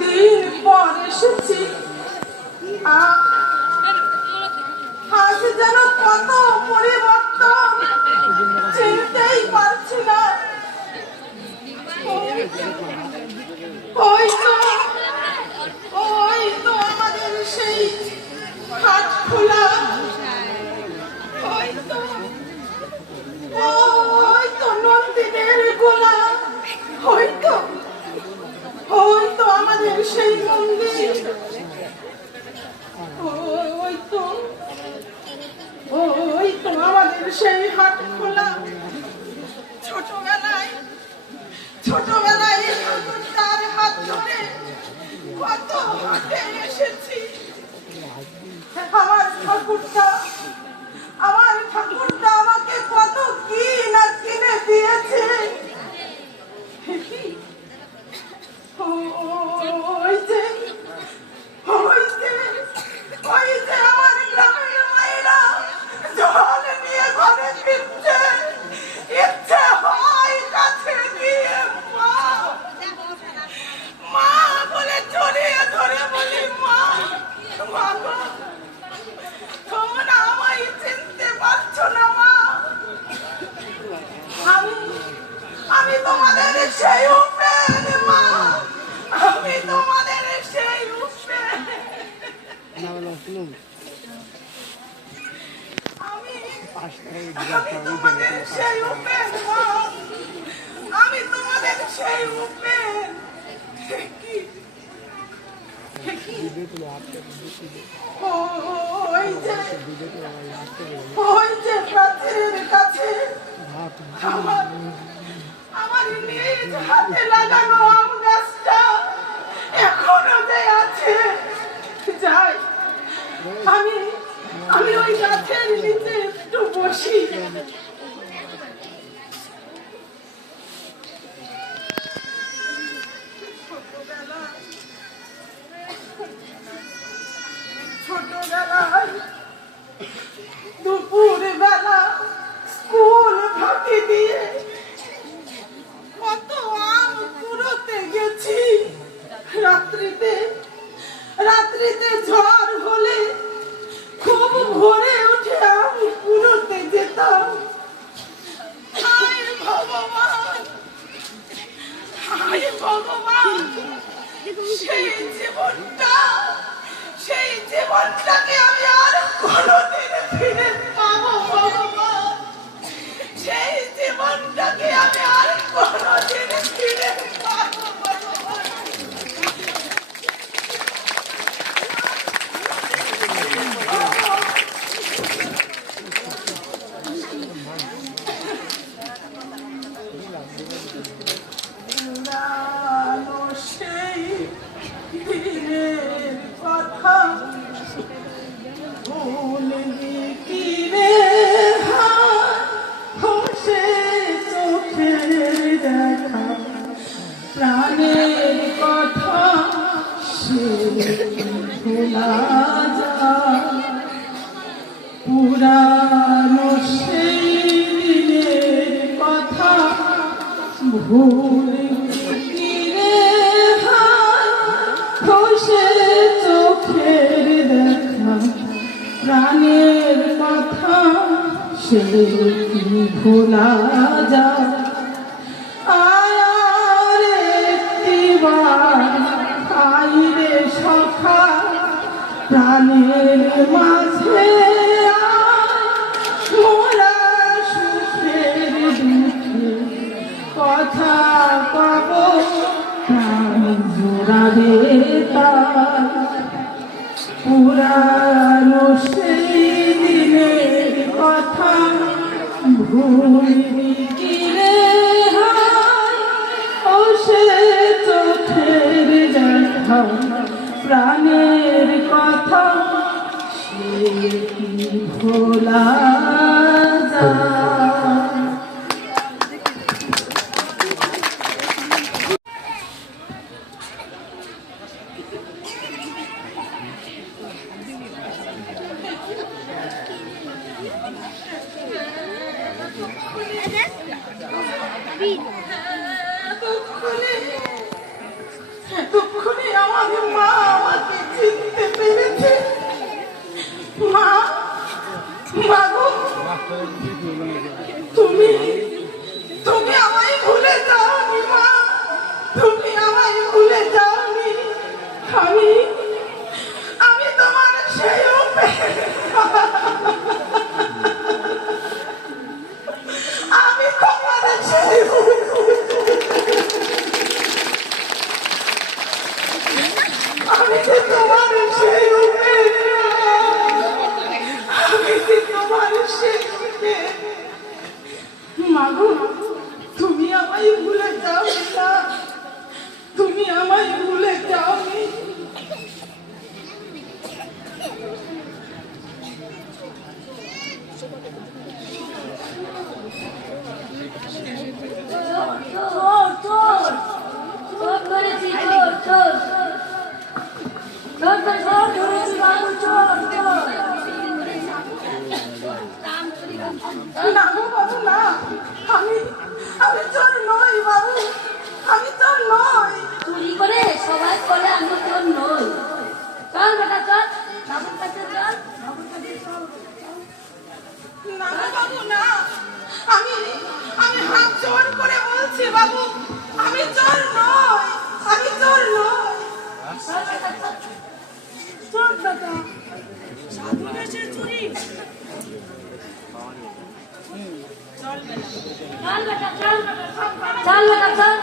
দিন পর এসেছি। আজ যেন কত পরিবর্তন, চিনতেই পারছি না। ওই তো আমাদের সেই হাট খোলা, ওই তো নন্দিনের গোলা, ওই তো আমাদের সেই মন্দির, ওই তো আমাদের সেই হাট খোলা। ছোটবেলায় তার হাত ধরে কত হাটে এসেছি। আমার ঠাকুরটা আমাকে কত কি না কিনে দিয়েছে। ওই যে আমার গ্রামের মায়েরা জল নিয়ে ঘরে ফিরছে, ইচ্ছে হয় কাছে গিয়ে মা বলে জড়িয়ে ধরে বলি, মা গো, তোমরা আমায় চিনতে পারছো না মা। আমি তোমাদের সেই উপেন মা, আমি তোমাদের সেই উপেন, আমি তোমাদের সেই উপেন মা, আমি তোমাদের সেই উপেন। ওই যে প্রাচীরের কাছে আমার নিজ হাতে লাগানো আম গাছটা এখনো যে আছে। যাই, আমি ওই গাছের নিচে একটু বসি। ছোটবেলায় দুপুর বেলা স্কুল ফাঁকি দিয়ে কত আম কুড়োতে গেছি। রাত্রিতে ঝড় হলে খুব ভোরে উঠে আম কুড়োতে যেতাম। হায় ভগবান, সেই জীবনটাকে আমি আর কোনোদিন ফিরে পাবো ভগবান, সেই জীবনটাকে আমি আর কোনোদিন ফিরে পাবো ভগবান। সেই দিনের কথা ভুলবি কি রে, হাসে চোখের দেখা প্রাণের কথা সে ভোলা যায়। পুরানো সেই দিনের কথা ভুলবি কি রে, হাসে চোখের দেখা প্রাণের কথা সে কি ভোলা যায়। আয়ার একটিবার আইরে সখা প্রাণের মাঝে মোরা সুখের দুঃখে কথা কব, প্রাণ জোড়াবে তার। পুরানো সেই দিনের কথা ভুলবি কি রে, ও সে চোখের দেখা প্রাণের কথা সে কি ভোলা যায়। দুঃখনে আমার মা আমাকে চিনতে পেরেছে। মা, মা গো, তুমি তুমি আমায় ভুলে যাওনি মা, তুমি আমায় ভুলে যাওনি। আমি আমি তোমার সেই আমি তোমার সেই আমি যে তোমার সেই আমি যে তোমার সেই মাগো, তুমি আমায় ভুলে যাওনি না, তুমি আমায় ভুলে যাওনি। না গো বাবু না, আমি আমি চোর নই বাবু, আমি চোর নই। চুরি করে সবাই করে আমি তোর নই। চল বেটা চল, বাবুর কাছে চল, বাবুর কাছে চল। না গো বাবু না, আমি আমি হাত জোর করে বলছি বাবু, আমি চোর নই, আমি চোর নই। চল বেটা চল, চোর দাদা সাধু বেশে চুরি। চল বেটা চল, চল বেটা চল।